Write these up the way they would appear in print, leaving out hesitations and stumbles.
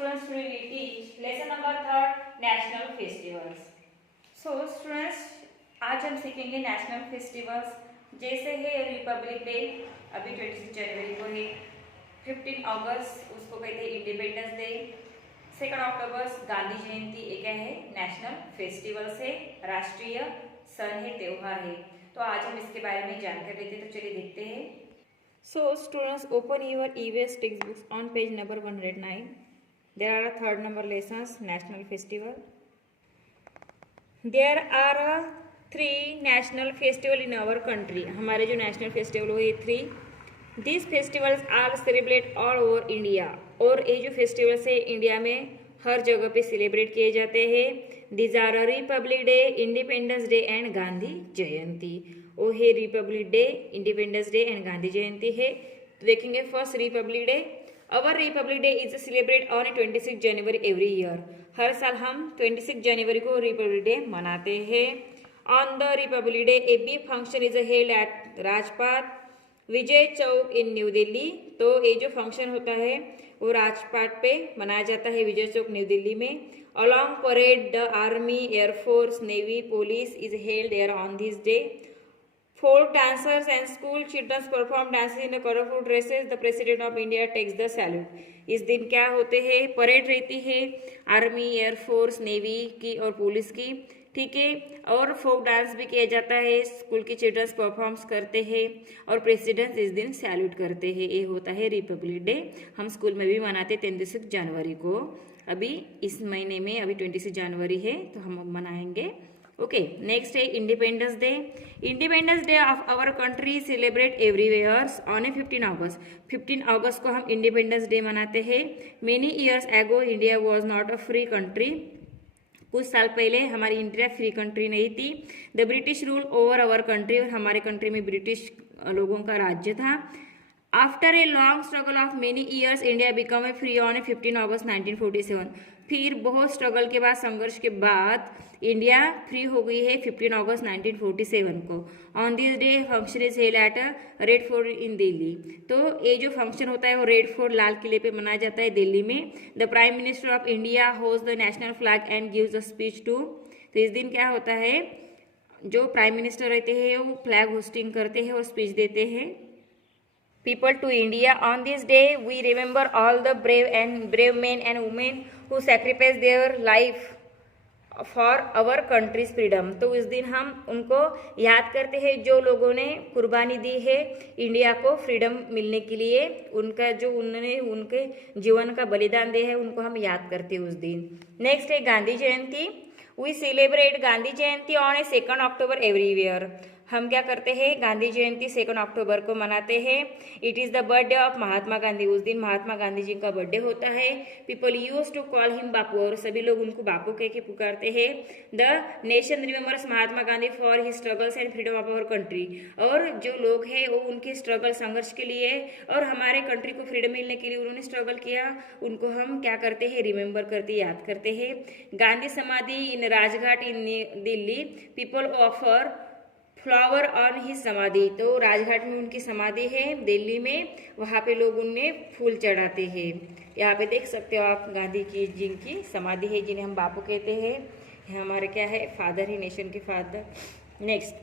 students will teach lesson number 3 national festivals. So students आज हम सीखेंगे नेशनल फेस्टिवल्स। जैसे है रिपब्लिक डे, अभी 26 जनवरी को है। 15 अगस्त उसको कहते हैं इंडिपेंडेंस डे। 2 अक्टूबर गांधी जयंती, एक है नेशनल फेस्टिवल्स है, राष्ट्रीय सन है, त्योहार है। तो आज हम इसके बारे में जानकारी लेते हैं, तो चलिए देखते हैं। So students, open your EVS textbooks on page number 109. There are 3rd number lessons national festival. There are 3 national festival in our country. हमारे जो national festival हुए 3. These festivals are celebrated all over India. और ये जो festivals है India में हर जगह पे सेलिब्रेट किए जाते हैं। These are republic day, independence day and Gandhi Jayanti. वो है republic day, independence day and Gandhi Jayanti है। तो देखेंगे first republic day. Our republic day is celebrate on 26 January every year. हर साल हम 26 जनवरी को रिपब्लिक डे मनाते हैं। On the republic day a big function is held at Rajpath Vijay Chowk in new Delhi. तो ये जो फंक्शन होता है वो राजपाथ पे मनाया जाता है, विजय चौक न्यू दिल्ली में। Along parade the army, air force, navy, police is held there on this day. Folk dancers and school children perform dances in colorful dresses. The President of India takes the salute. इस दिन क्या होते हैं? Parade रहती है army, air force, navy की और police की, ठीक है। और फोक डांस भी किया जाता है, स्कूल की चिल्ड्रंस परफॉर्म्स करते हैं और प्रेसिडेंट इस दिन सैल्यूट करते हैं। ये होता है रिपब्लिक डे। हम स्कूल में भी मनाते 26 जनवरी को। अभी इस महीने में अभी 26 जनवरी है तो हम मनाएंगे। ओके, नेक्स्ट है independence Day. Independence Day of our country celebrate everywhere on 15 August. 15 अगस्त को हम इंडिपेंडेंस डे मनाते हैं। Many years ago India was not a free country. कुछ साल पहले हमारी इंडिया फ्री कंट्री नहीं थी। The British rule over our country, और हमारे कंट्री में ब्रिटिश लोगों का राज्य था। After a long struggle of many years India become A free on 15 अगस्त 1947। फिर बहुत स्ट्रगल के बाद, संघर्ष के बाद इंडिया फ्री हो गई है 15 अगस्त 1947 को। On this day function is held at red fort in Delhi. तो ये जो फंक्शन होता है वो रेड फोर्ट, लाल किले पे मनाया जाता है दिल्ली में। The Prime Minister of India host the national flag and gives a speech to. तो इस दिन क्या होता है, जो प्राइम मिनिस्टर रहते हैं वो फ्लैग होस्टिंग करते हैं और स्पीच देते हैं। People to India. On this day, we remember all the brave men and women who sacrificed their life for our country's freedom. तो इस दिन हम उनको याद करते हैं जो लोगों ने कुर्बानी दी है इंडिया को फ्रीडम मिलने के लिए। उनका जो उन्होंने उनके जीवन का बलिदान दिया है उनको हम याद करते हैं उस दिन। नेक्स्ट है Gandhi Jayanti. We celebrate Gandhi Jayanti on a 2 October every year. हम क्या करते हैं, गांधी जयंती 2 अक्टूबर को मनाते हैं। It is the birthday of Mahatma Gandhi. उस दिन महात्मा गांधी जी का बर्थडे होता है। People use to call him Bapu, और सभी लोग उनको बापू कह के पुकारते हैं। The nation remembers Mahatma Gandhi for his struggles and freedom of our country. और जो लोग हैं वो उनके स्ट्रगल, संघर्ष के लिए और हमारे कंट्री को फ्रीडम मिलने के लिए उन्होंने स्ट्रगल किया, उनको हम क्या करते हैं, रिमेंबर करते, याद करते हैं। Gandhi Samadhi in Rajghat in Delhi, people offer flower on he Samadhi. तो राजघाट में उनकी समाधि है दिल्ली में, वहाँ पे लोग उन्हें फूल चढ़ाते हैं। यहाँ पे देख सकते हो आप गांधी की जिनकी समाधि है, जिन्हें हम बापू कहते हैं। हमारे क्या है, फादर ही, नेशन के father. Next,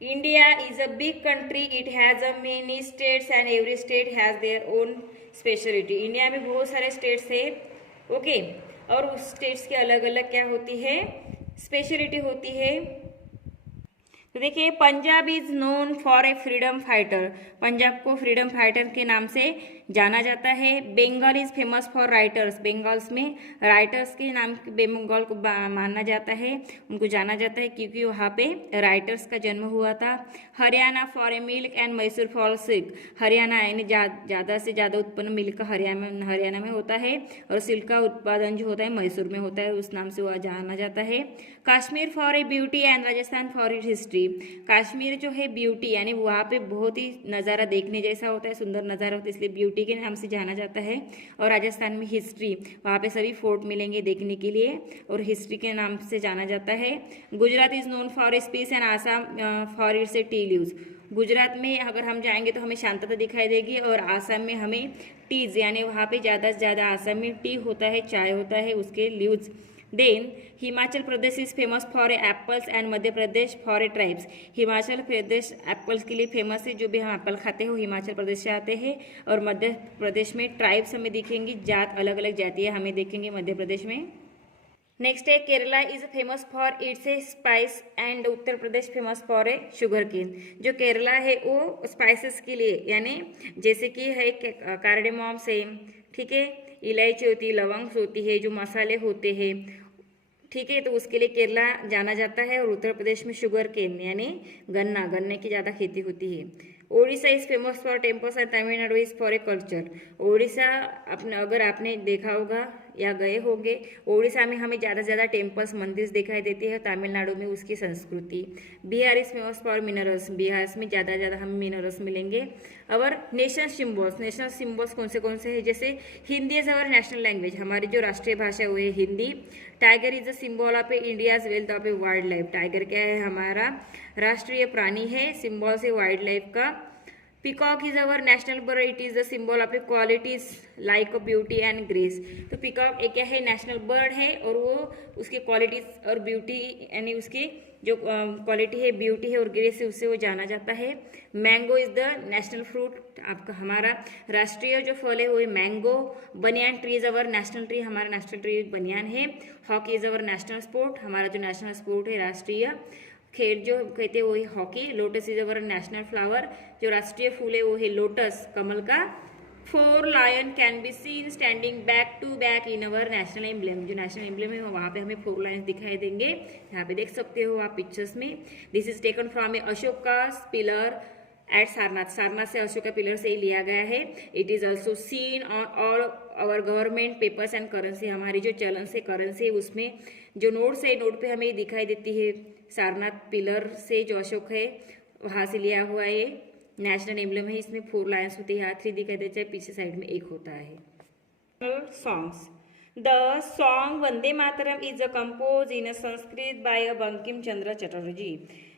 India is a big country. It has a many states and every state has their own speciality. India में बहुत सारे स्टेट्स है, ओके, और उस स्टेट्स के अलग अलग क्या होती है, स्पेशलिटी होती है। तो देखिए, Punjab is known for a freedom fighter. Punjab को फ्रीडम फाइटर के नाम से जाना जाता है। Bengal is famous for writers. Bengals में राइटर्स के नाम बंगाल को माना जाता है, उनको जाना जाता है क्योंकि वहाँ पे राइटर्स का जन्म हुआ था। Haryana for a milk and Mysore for silk. Haryana यानी ज़्यादा से ज़्यादा उत्पन्न मिल्क का हरियाणा में होता है, और सिल्क का उत्पादन जो होता है मैसूर में होता है, उस नाम से वह जाना जाता है। Kashmir for a beauty and Rajasthan for it history. Kashmir जो है ब्यूटी यानी वहाँ पे बहुत ही नज़ारा देखने जैसा होता है, सुंदर नज़ारा होता है, इसलिए ब्यूटी के नाम से जाना जाता है। और राजस्थान में हिस्ट्री, वहाँ पे सभी फोर्ट मिलेंगे देखने के लिए, और हिस्ट्री के नाम से जाना जाता है। Gujarat is known for spice and Assam for its tea leaves. Gujarat में अगर हम जाएंगे तो हमें शांतता दिखाई देगी, और आसाम में हमें टीज यानी वहाँ पे ज़्यादा से ज़्यादा आसाम में टी होता है, चाय होता है, उसके leaves. Then Himachal Pradesh is famous for apples and Madhya Pradesh for a tribes. Himachal Pradesh apples के लिए फेमस है, जो भी हम एप्पल खाते हैं वो हिमाचल प्रदेश से आते हैं। और मध्य प्रदेश में ट्राइब्स हमें दिखेंगी, जात अलग अलग जातियाँ हमें देखेंगे मध्य प्रदेश में। नेक्स्ट है Kerala is famous for its a spice and Uttar Pradesh famous for a sugar cane. जो केरला है वो स्पाइसेस के लिए, यानी जैसे कि है कार्डेमॉम से, ठीक है, इलायची होती है, लवंग होती है, जो मसाले होते हैं, ठीक है, तो उसके लिए केरला जाना जाता है। और उत्तर प्रदेश में शुगर केन यानी गन्ने की ज़्यादा खेती होती है। Odisha is famous for temples and Tamil Nadu is for a culture. Odisha अपने अगर आपने देखा होगा या गए होंगे, ओडिशा में हमें ज़्यादा से ज़्यादा टेम्पल्स मंदिर दिखाई देती है, तमिलनाडु में उसकी संस्कृति। Bihar is famous for minerals, Bihar में ज़्यादा से ज़्यादा हमें मिनरल्स मिलेंगे। और नेशनल सिम्बल्स कौन से हैं, जैसे Hindi is our national language, हमारी जो राष्ट्रीय भाषा वो है Hindi. Tiger is the symbol of A India's wealth of a wild life, tiger क्या है, हमारा राष्ट्रीय प्राणी है, सिंबल से वाइल्ड लाइफ का। Peacock is our national bird, it is the symbol of A qualities like beauty and grace. तो peacock एक क्या है, नेशनल बर्ड है, और वो उसकी क्वालिटीज और ब्यूटी यानी उसकी जो क्वालिटी है, ब्यूटी है और ग्रेस है, उससे वो जाना जाता है। Mango is the national fruit, आपका हमारा राष्ट्रीय जो फल है वो है mango. Banyan tree is our national tree, हमारा नेशनल ट्री बनियान है। Hockey is our national sport, हमारा जो नेशनल स्पोर्ट है राष्ट्रीय खेल जो कहते हैं वो है hockey. Lotus is our national flower, जो राष्ट्रीय फूल है वो है लोटस, कमल का। 4 lion can be seen standing back to back in our national emblem, जो नेशनल एम्ब्लेम है वहाँ पे हमें 4 लायन दिखाई देंगे, यहाँ पे देख सकते हो आप पिक्चर्स में। This is taken from a Ashoka pillar at Sarnath, Sarnath से अशोका पिलर से ही लिया गया है। It is also seen on all our government papers and currency, हमारी जो चलन से करेंसी है उसमें जो नोट्स है, नोट पे हमें दिखाई देती है सारनाथ पिलर से, जो अशोक है वहाँ से लिया हुआ ये नेशनल एम्ब्लेम है। इसमें 4 लायंस होती है, 3 दिखाई देता है, पीछे साइड में 1 होता है। Songs, the song Vande Mataram is a compose in Sanskrit by Bankim Chandra Chatterjee.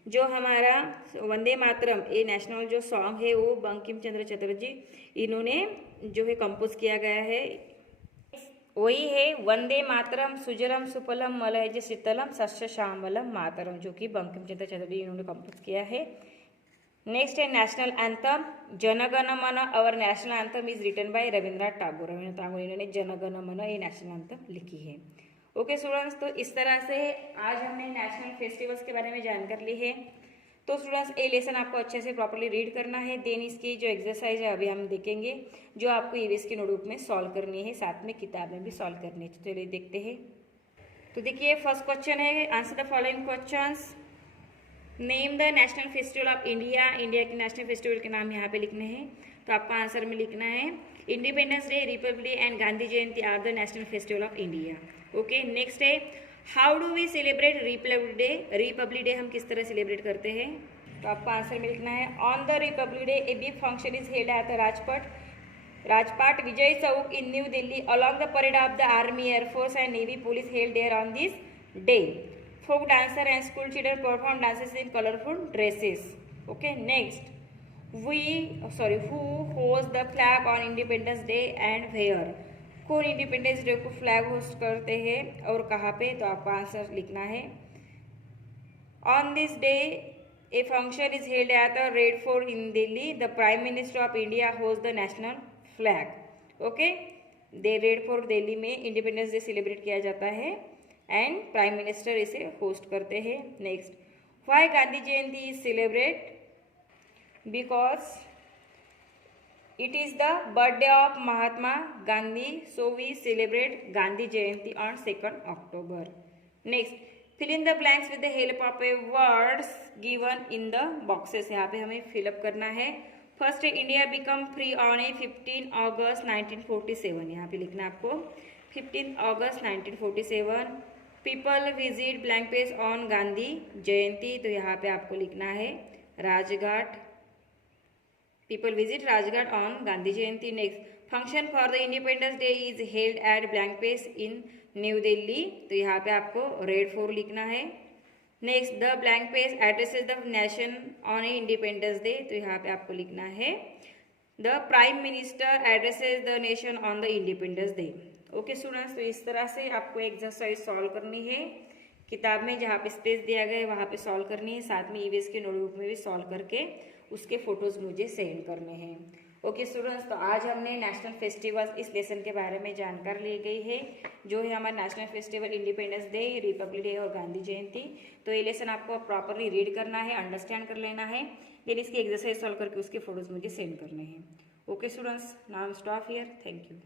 जो हमारा वंदे मातरम ये नेशनल जो सॉन्ग है वो बंकिम चंद्र चटर्जी इन्होंने जो है कंपोज किया गया है, वही है वंदे मातरम सुजलम सुफलम मलयज शीतलम सस्य श्यामलम मातरम, जो कि बंकिम चंद्र चटर्जी इन्होंने कंपोज किया है। नेक्स्ट है नेशनल एंथम, जनगण मन, और national anthem is written by Rabindranath Tagore, Rabindranath Tagore इन्होंने जनगण मन ये नेशनल एंथम लिखी है। ओके स्टूडेंट्स, तो इस तरह से आज हमने नेशनल फेस्टिवल्स के बारे में जानकारी ली है। तो स्टूडेंट्स ये लेसन आपको अच्छे से प्रॉपर्ली रीड करना है, देन इसकी जो एक्सरसाइज है अभी हम देखेंगे, जो आपको ईवीएस की नोटबुक में सॉल्व करनी है, साथ में किताब में भी सॉल्व करनी है। तो चलिए देखते हैं। तो देखिए फर्स्ट क्वेश्चन है, answer the following questions. Name the national festival of India, India के नेशनल फेस्टिवल के नाम यहाँ पे लिखने हैं। तो आपका आंसर में लिखना है independence day, republic day and Gandhi Jayanti are the national festival of India. Okay, next है how do we celebrate republic day, republic day हम किस तरह सेलिब्रेट करते हैं। तो आपका आंसर में लिखना है on the republic day a big function is held at the Rajpath Vijay Chowk in new Delhi along the parade of the army, air force and navy police held there on this day. Folk dancer and school children perform dances in colorful dresses. Okay, next who hosts the flag on Independence Day and where? कौन independence day को flag host करते हैं और कहाँ पे। तो आपका answer लिखना है on this day a function is held at the Red fort in Delhi, the Prime Minister of India host the national flag. Okay, the Red Fort Delhi में इंडिपेंडेंस डे सेलिब्रेट किया जाता है एंड प्राइम मिनिस्टर इसे host करते हैं। Next, why Gandhi Jayanti is celebrate, because it is the birthday of Mahatma Gandhi, so we celebrate Gandhi Jayanti on 2 October. Next, fill in the blanks with the help of a words given in the boxes, यहाँ पे हमें fill up करना है। First, India become free on a 15 अगस्त 1947, यहाँ पे लिखना है आपको 15 अगस्त 1947। People visit blank page on Gandhi Jayanti, तो यहाँ पे आपको लिखना है Rajghat, people visit Rajghat on Gandhi Jayanti. Next, function for the independence day is held at blank page in new Delhi, तो यहाँ पे आपको रेड फोर्ट लिखना है। Next, the blank page addresses the nation on independence day, तो यहाँ पे आपको लिखना है the Prime minister addresses the nation on the independence day. Okay students, तो इस तरह से आपको एक्सरसाइज सॉल्व करनी है। किताब में जहाँ पे स्पेस दिया गया है वहाँ पे सॉल्व करनी है, साथ में ईवीएस के नोटबुक में भी सॉल्व करके उसके फोटोज मुझे सेंड करने हैं। ओके स्टूडेंट्स, तो आज हमने नेशनल फेस्टिवल्स इस लेसन के बारे में जानकारी ली गई है, जो है हमारा national festival independence day, republic day और गांधी जयंती। तो ये लेसन आपको प्रॉपरली रीड करना है, अंडरस्टैंड कर लेना है, देन इसकी एक्सरसाइज सॉल्व करके उसके फोटोज मुझे सेंड करने हैं। Okay students, now stop here, thank you.